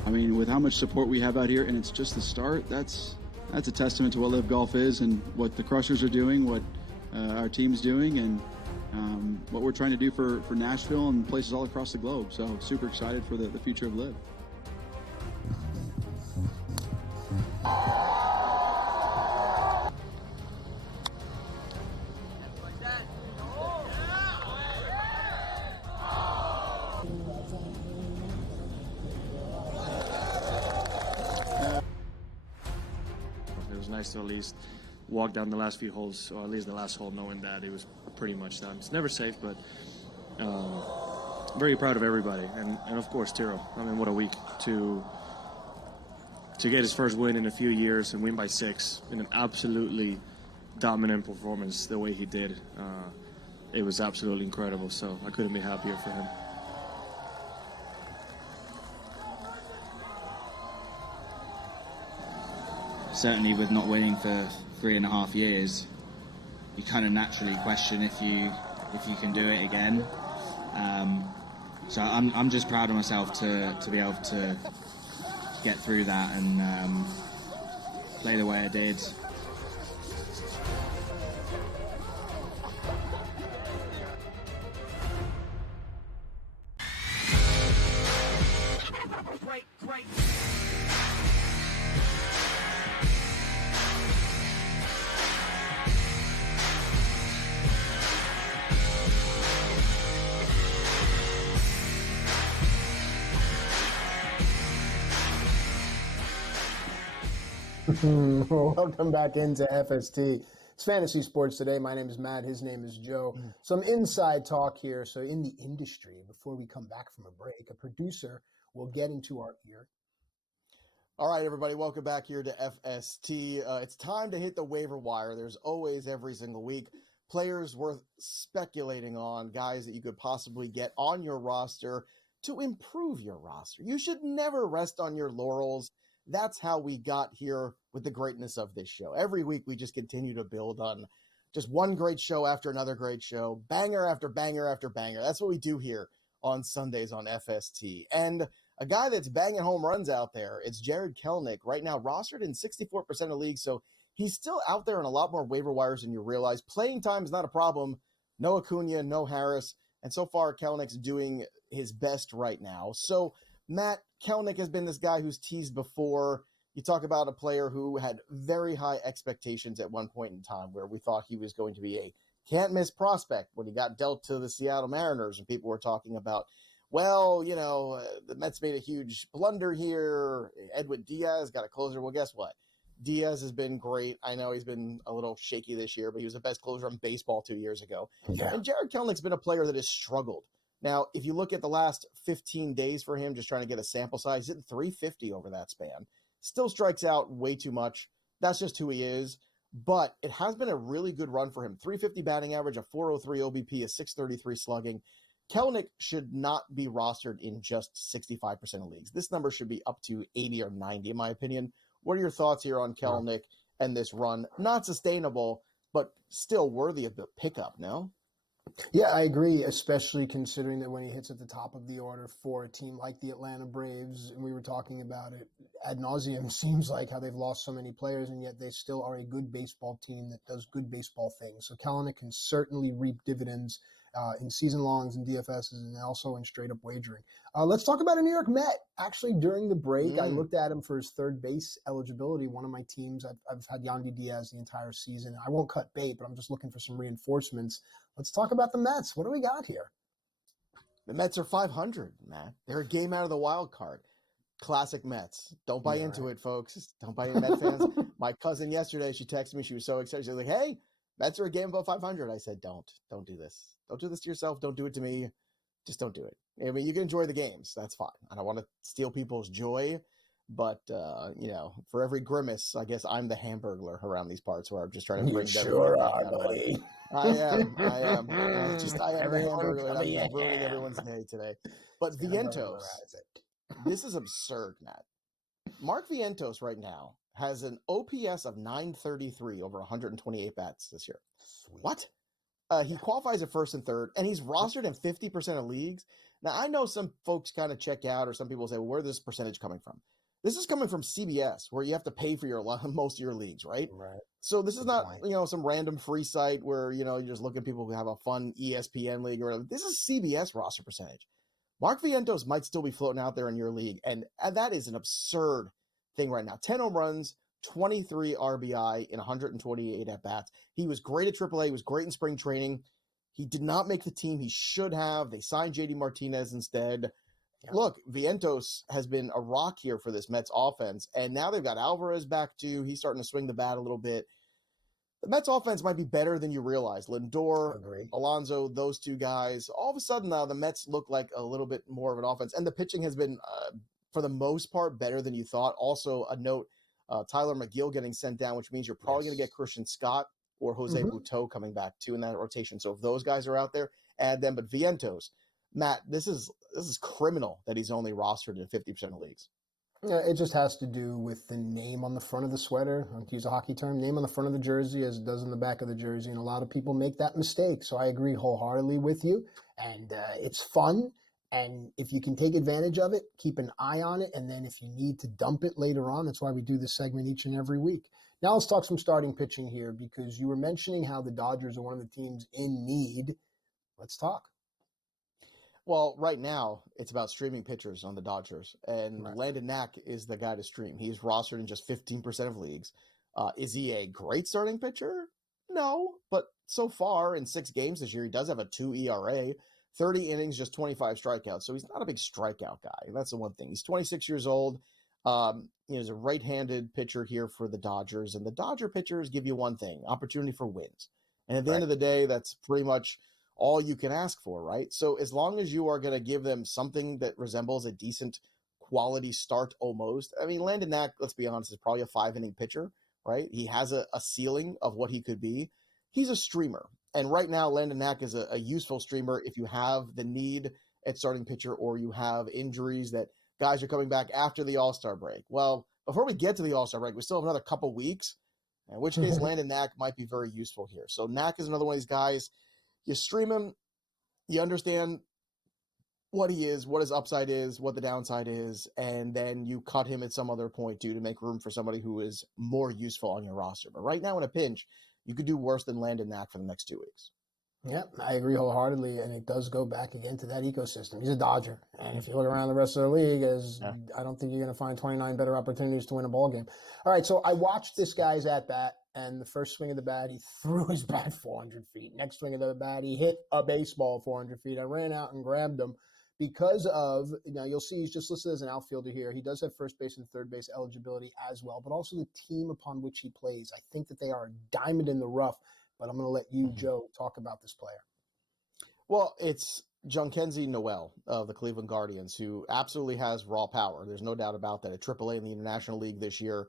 I mean, with how much support we have out here, and it's just the start, that's a testament to what Live Golf is and what the Crushers are doing, what our team's doing, and what we're trying to do for Nashville and places all across the globe. So super excited for the future of Live. It was nice to at least walk down the last few holes, or at least the last hole, knowing that it was pretty much done. It's never safe, but very proud of everybody, and of course Tiro. I mean, what a week to get his first win in a few years and win by 6 in an absolutely dominant performance the way he did. It was absolutely incredible, so I couldn't be happier for him. Certainly with not winning for 3.5 years, you kind of naturally question if you can do it again. So I'm just proud of myself to be able to get through that and play the way I did. Welcome back into FST. It's Fantasy Sports Today. My name is Matt. His name is Joe. Some inside talk here. So in the industry, before we come back from a break, a producer will get into our ear. All right, everybody, welcome back here to FST. It's time to hit the waiver wire. There's always, every single week, players worth speculating on, guys that you could possibly get on your roster to improve your roster. You should never rest on your laurels. That's how we got here with the greatness of this show. Every week, we just continue to build on just one great show after another great show, banger after banger after banger. That's what we do here on Sundays on FST. And a guy that's banging home runs out there, it's Jared Kelenic, right now rostered in 64% of leagues, so he's still out there in a lot more waiver wires than you realize. Playing time is not a problem. No Acuna, no Harris, and so far Kelenic's doing his best right now. So, Matt, Kelenic has been this guy who's teased before. You talk about a player who had very high expectations at one point in time where we thought he was going to be a can't-miss prospect when he got dealt to the Seattle Mariners, and people were talking about, well, you know, the Mets made a huge blunder here. Edwin Diaz got a closer. Well, guess what? Diaz has been great. I know he's been a little shaky this year, but he was the best closer in baseball 2 years ago. Yeah. And Jared Kelenic's been a player that has struggled. Now, if you look at the last 15 days for him, just trying to get a sample size, he's hitting 350 over that span. Still strikes out way too much. That's just who he is. But it has been a really good run for him. 350 batting average, a 403 OBP, a 633 slugging. Kelenic should not be rostered in just 65% of leagues. This number should be up to 80 or 90, in my opinion. What are your thoughts here on Kelenic and this run? Not sustainable, but still worthy of the pickup, no? Yeah, I agree, especially considering that when he hits at the top of the order for a team like the Atlanta Braves, and we were talking about it ad nauseum, seems like how they've lost so many players, and yet they still are a good baseball team that does good baseball things. So Kelenic can certainly reap dividends in season longs and DFSs and also in straight up wagering. Let's talk about a New York Met. Actually, during the break, I looked at him for his third base eligibility. One of my teams, I've had Yandy Diaz the entire season. I won't cut bait, but I'm just looking for some reinforcements. Let's talk about the Mets. What do we got here? The Mets are 500, man. They're a game out of the wild card. Classic Mets. Don't buy into it, folks. Don't buy into Met fans. My cousin yesterday, she texted me. She was so excited. She was like, hey, Mets are a game above 500. I said, don't do this. Don't do this to yourself. Don't do it to me. Just don't do it. I mean, you can enjoy the games. That's fine. I don't want to steal people's joy, but, you know, for every grimace, I guess I'm the Hamburglar around these parts where I'm just trying to bring sure are, buddy. I am. I am the Hamburglar. I'm ruining everyone's day today. But Vientos, this is absurd, Matt. Mark Vientos right now has an OPS of 933 over 128 bats this year. Sweet. What? He qualifies at first and third, and he's rostered in 50% of leagues. Now, I know some folks kind of check out, or some people say, well, where's this percentage coming from? This is coming from CBS, where you have to pay for most of your leagues, right? Right. So this is Good not, point. some random free site where, you're just looking at people who have a fun ESPN league or whatever. This is CBS roster percentage. Mark Vientos might still be floating out there in your league, and that is an absurd thing right now. 10 home runs, 23 RBI in 128 at-bats. He was great at AAA. He was great in spring training. He did not make the team. He should have. They signed JD Martinez instead. Yeah. Look, Vientos has been a rock here for this Mets offense, and now they've got Alvarez back too. He's starting to swing the bat a little bit. The Mets offense might be better than you realize. Lindor, Alonso, those two guys. All of a sudden now the Mets look like a little bit more of an offense, and the pitching has been, for the most part, better than you thought. Also, a note, Tyler McGill getting sent down, which means you're probably going to get Christian Scott or Jose Butto coming back too in that rotation. So if those guys are out there, add them. But Vientos, Matt, this is criminal that he's only rostered in 50% of leagues. Yeah, it just has to do with the name on the front of the sweater. I'll use a hockey term, name on the front of the jersey as it does in the back of the jersey. And a lot of people make that mistake. So I agree wholeheartedly with you. And it's fun. And if you can take advantage of it, keep an eye on it. And then if you need to dump it later on, that's why we do this segment each and every week. Now let's talk some starting pitching here, because you were mentioning how the Dodgers are one of the teams in need. Let's talk. Well, right now, it's about streaming pitchers on the Dodgers, and Landon Knack is the guy to stream. He's rostered in just 15% of leagues. Is he a great starting pitcher? No, but so far in 6 games this year, he does have a 2 ERA, 30 innings, just 25 strikeouts. So he's not a big strikeout guy. That's the one thing. He's 26 years old. He's a right-handed pitcher here for the Dodgers, and the Dodger pitchers give you one thing, opportunity for wins. And at the end of the day, that's pretty much all you can ask for, right? So as long as you are going to give them something that resembles a decent quality start almost. I mean, Landon Knack, let's be honest, is probably a 5-inning pitcher, right? He has a ceiling of what he could be. He's a streamer. And right now, Landon Knack is a useful streamer if you have the need at starting pitcher or you have injuries that guys are coming back after the All-Star break. Well, before we get to the All-Star break, we still have another couple weeks, in which case Landon Knack might be very useful here. So Knack is another one of these guys. You stream him, you understand what he is, what his upside is, what the downside is, and then you cut him at some other point too to make room for somebody who is more useful on your roster. But right now in a pinch, you could do worse than Landon Knack for the next 2 weeks. Yeah, I agree wholeheartedly, and it does go back again to that ecosystem. He's a Dodger, and if you look around the rest of the league, I don't think you're going to find 29 better opportunities to win a ball game. All right, so I watched this guy's at-bat, and the first swing of the bat, he threw his bat 400 feet. Next swing of the bat, he hit a baseball 400 feet. I ran out and grabbed him because of, you'll see he's just listed as an outfielder here. He does have first base and third base eligibility as well, but also the team upon which he plays. I think that they are a diamond in the rough. But I'm going to let you, Joe, talk about this player. Well, it's Jhonkensy Noel of the Cleveland Guardians, who absolutely has raw power. There's no doubt about that. At AAA in the International League this year,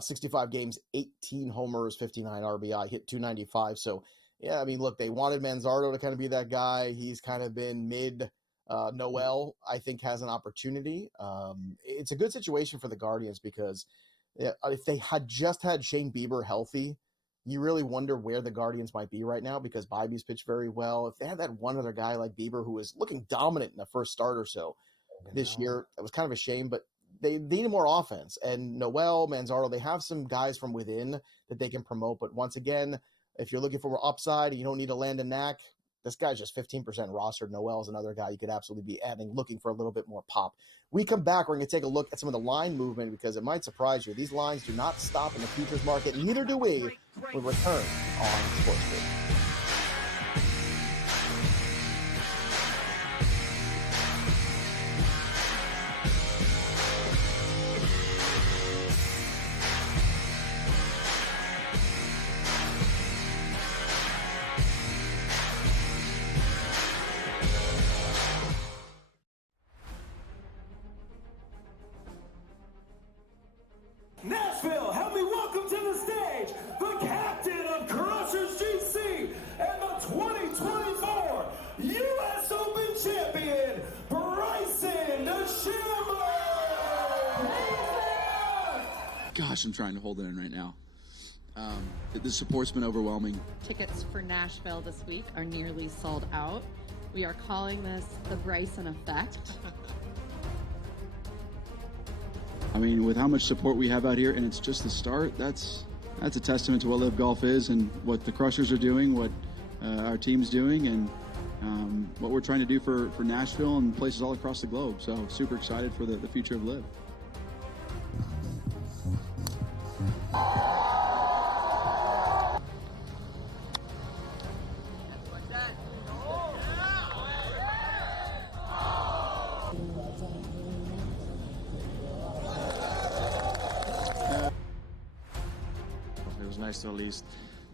65 games, 18 homers, 59 RBI, hit 295. So, yeah, I mean, look, they wanted Manzardo to kind of be that guy. He's kind of been mid. Noel, I think, has an opportunity. It's a good situation for the Guardians because if they had just had Shane Bieber healthy, you really wonder where the Guardians might be right now because Bibby's pitched very well. If they had that one other guy like Bieber who was looking dominant in the first start or so this year, it was kind of a shame, but they needed more offense. And Noel, Manzardo, they have some guys from within that they can promote. But once again, if you're looking for more upside and you don't need a Landon Knack, this guy's just 15% rostered. Noel is another guy you could absolutely be adding, looking for a little bit more pop. We come back, we're going to take a look at some of the line movement because it might surprise you. These lines do not stop in the futures market. Neither do we. We'll return on SportsGrid. Nashville, help me welcome to the stage the captain of Crushers GC and the 2024 U.S. Open champion, Bryson DeChambeau. Gosh, I'm trying to hold it in right now. The support's been overwhelming. Tickets for Nashville this week are nearly sold out. We are calling this the Bryson effect. I mean, with how much support we have out here, and it's just the start, that's a testament to what Live Golf is and what the Crushers are doing, what our team's doing, and what we're trying to do for Nashville and places all across the globe. So super excited for the future of Live. It was nice to at least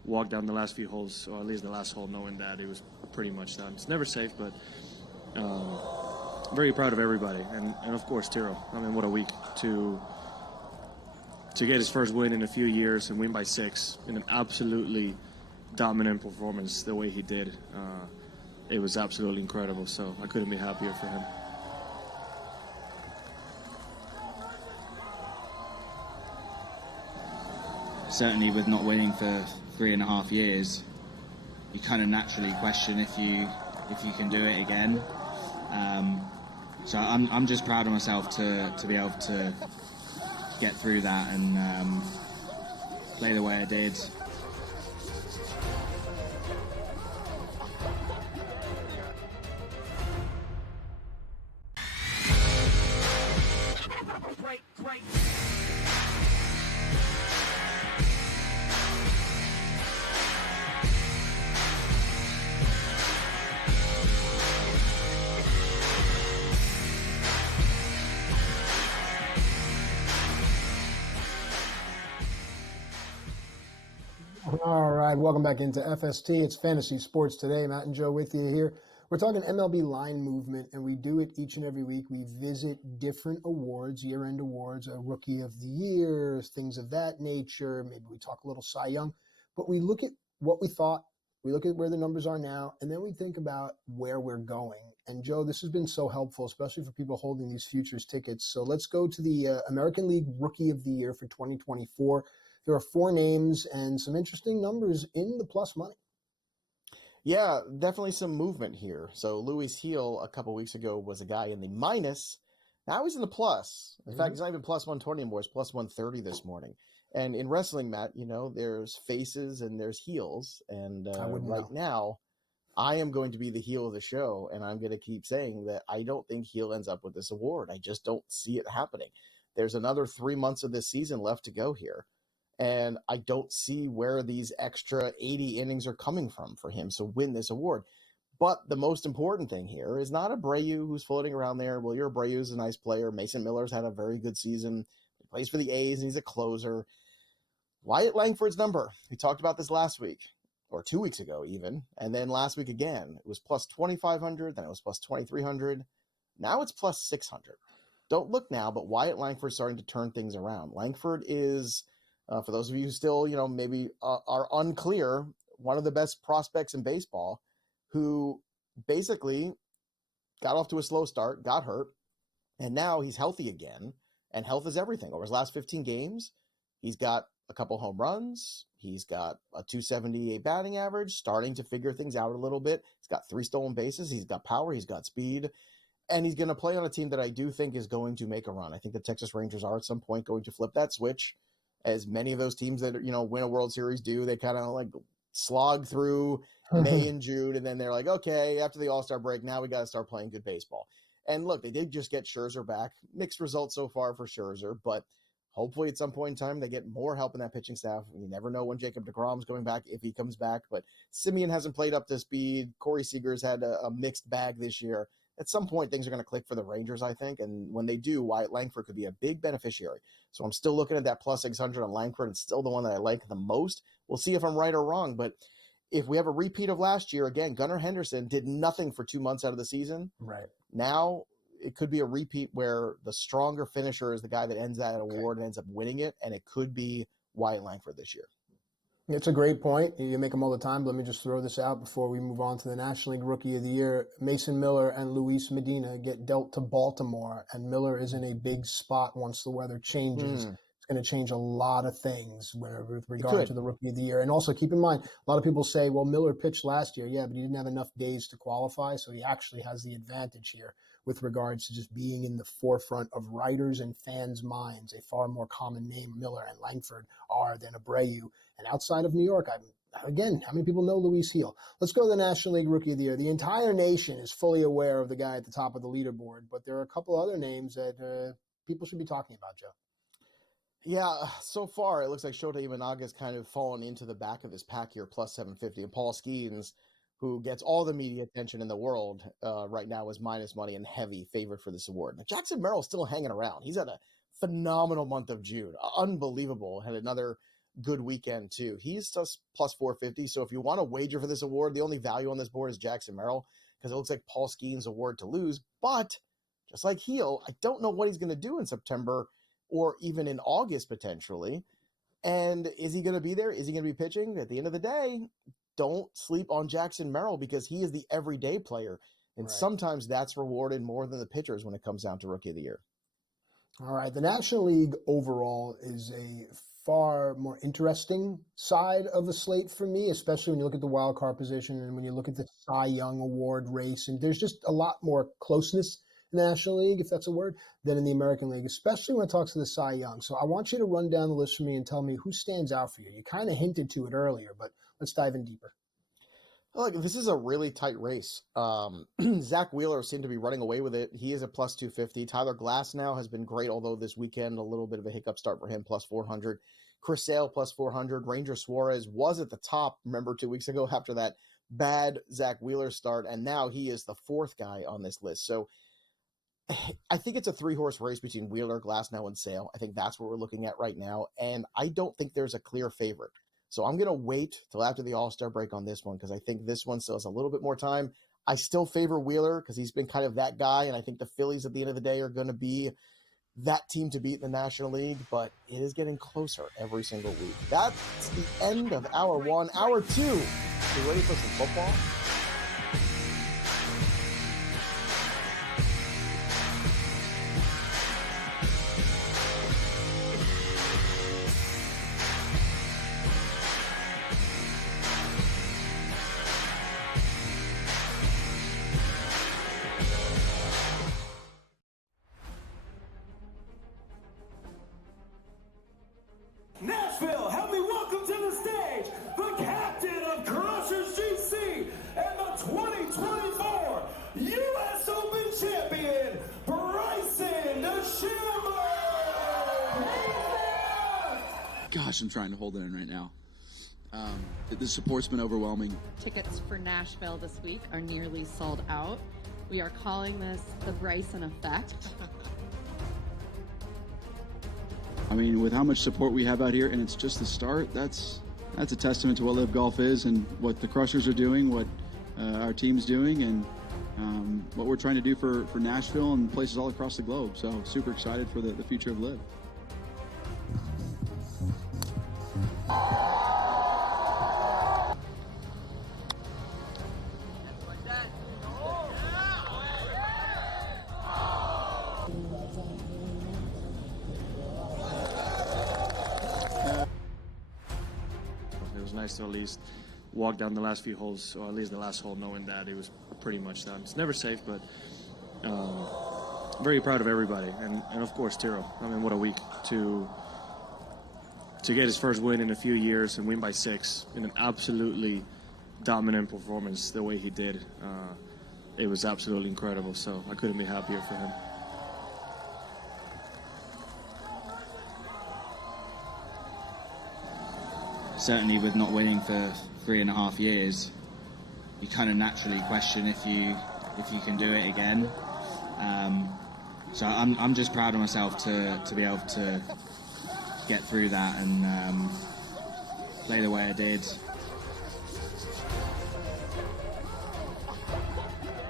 walk down the last few holes, or at least the last hole, knowing that it was pretty much done. It's never safe, but very proud of everybody, and of course Tiro. I mean, what a week to get his first win in a few years and win by 6 in an absolutely dominant performance the way he did. It was absolutely incredible, so I couldn't be happier for him. Certainly with not winning for 3.5 years, you kind of naturally question if you can do it again. So I'm just proud of myself to be able to get through that and play the way I did. All right, welcome back into FST. It's Fantasy Sports Today. Matt and Joe with you here. We're talking MLB line movement, and we do it each and every week. We visit different awards, year-end awards, a Rookie of the Year, things of that nature. Maybe we talk a little Cy Young. But we look at what we thought, we look at where the numbers are now, and then we think about where we're going. And Joe, this has been so helpful, especially for people holding these futures tickets. So let's go to the American League Rookie of the Year for 2024. There are 4 names and some interesting numbers in the plus money. Yeah, definitely some movement here. So Louis Heel a couple weeks ago was a guy in the minus. Now he's in the plus. In fact, he's not even plus 120 anymore. It's plus 130 this morning. And in wrestling, Matt, you know, there's faces and there's heels. And right now, I am going to be the heel of the show. And I'm going to keep saying that I don't think heel ends up with this award. I just don't see it happening. There's another 3 months of this season left to go here. And I don't see where these extra 80 innings are coming from for him to win this award. But the most important thing here is not Abreu who's floating around there. Well, your Abreu's a nice player. Mason Miller's had a very good season. He plays for the A's and he's a closer. Wyatt Langford's number. We talked about this last week or 2 weeks ago even. And then last week again, it was plus 2,500. Then it was plus 2,300. Now it's plus 600. Don't look now, but Wyatt Langford's starting to turn things around. Langford is... for those of you who still, you know, maybe are unclear, one of the best prospects in baseball who basically got off to a slow start, got hurt, and now he's healthy again, and health is everything. Over his last 15 games, he's got a couple home runs, he's got a 278 batting average, starting to figure things out a little bit. He's got 3 stolen bases, he's got power, he's got speed, and he's going to play on a team that I do think is going to make a run. I think the Texas Rangers are at some point going to flip that switch. As many of those teams that, you know, win a World Series do, they kind of like slog through May and June, and then they're like, okay, after the All-Star break, now we got to start playing good baseball. And look, they did just get Scherzer back. Mixed results so far for Scherzer, but hopefully at some point in time they get more help in that pitching staff. You never know when Jacob deGrom's coming back, if he comes back, but Simeon hasn't played up to speed. Corey Seager's had a mixed bag this year. At some point, things are going to click for the Rangers, I think. And when they do, Wyatt Langford could be a big beneficiary. So I'm still looking at that plus 600 on Langford. It's still the one that I like the most. We'll see if I'm right or wrong. But if we have a repeat of last year, again, Gunnar Henderson did nothing for 2 months out of the season. Right. Now it could be a repeat where the stronger finisher is the guy that ends that award and ends up winning it. And it could be Wyatt Langford this year. It's a great point. You make them all the time. But let me just throw this out before we move on to the National League Rookie of the Year. Mason Miller and Luis Medina get dealt to Baltimore, and Miller is in a big spot once the weather changes. He's it's going to change a lot of things with regard to the Rookie of the Year. And also keep in mind, a lot of people say, well, Miller pitched last year. Yeah, but he didn't have enough days to qualify. So he actually has the advantage here with regards to just being in the forefront of writers and fans' minds. A far more common name, Miller and Langford, are than Abreu. And outside of New York, again, how many people know Luis Gil? Let's go to the National League Rookie of the Year. The entire nation is fully aware of the guy at the top of the leaderboard, but there are a couple other names that people should be talking about, Joe. Yeah, so far it looks like Shota Imanaga's kind of fallen into the back of this pack here, plus 750. And Paul Skeens, who gets all the media attention in the world right now, is minus money and heavy favorite for this award. Now, Jackson Merrill's still hanging around. He's had a phenomenal month of June. Unbelievable. Had another good weekend, too. He's just plus 450. So if you want to wager for this award, the only value on this board is Jackson Merrill, because it looks like Paul Skeens' award to lose. But just like Gil, I don't know what he's going to do in September or even in August potentially. And is he going to be there? Is he going to be pitching? At the end of the day, don't sleep on Jackson Merrill, because he is the everyday player. And sometimes that's rewarded more than the pitchers when it comes down to Rookie of the Year. All right. The National League overall is a far more interesting side of the slate for me, especially when you look at the wild card position and when you look at the Cy Young Award race. And there's just a lot more closeness in the National League, if that's a word, than in the American League, especially when it talks to the Cy Young. So I want you to run down the list for me and tell me who stands out for you. You kind of hinted to it earlier, but let's dive in deeper. Look, this is a really tight race. Zach Wheeler seemed to be running away with it. He is a plus 250. Tyler Glasnow has been great, although this weekend a little bit of a hiccup start for him, plus 400. Chris Sale, plus 400. Ranger Suarez was at the top, remember, 2 weeks ago after that bad Zach Wheeler start, and now he is the fourth guy on this list. So I think it's a three-horse race between Wheeler, Glasnow, and Sale. I think that's what we're looking at right now, and I don't think there's a clear favorite. So I'm going to wait till after the All-Star break on this one, because I think this one still has a little bit more time. I still favor Wheeler because he's been kind of that guy, and I think the Phillies at the end of the day are going to be that team to beat in the National League, but it is getting closer every single week. That's the end of Hour 1. Hour 2, you ready for some football? Nashville, help me welcome to the stage the captain of Crushers GC and the 2024 U.S. Open champion, Bryson DeChambeau! Gosh, I'm trying to hold it in right now. The support's been overwhelming. Tickets for Nashville this week are nearly sold out. We are calling this the Bryson effect. I mean, with how much support we have out here, and it's just the start, that's a testament to what Live Golf is and what the Crushers are doing, what our team's doing, and what we're trying to do for Nashville and places all across the globe. So super excited for the future of Live. Nice to at least walk down the last few holes, or at least the last hole, knowing that it was pretty much done. It's never safe, but very proud of everybody, and of course Tiro. I mean, what a week to get his first win in a few years and win by 6 in an absolutely dominant performance the way he did. It was absolutely incredible, so I couldn't be happier for him. Certainly with not winning for 3.5 years, you kind of naturally question if you can do it again. So I'm just proud of myself to be able to get through that and play the way I did.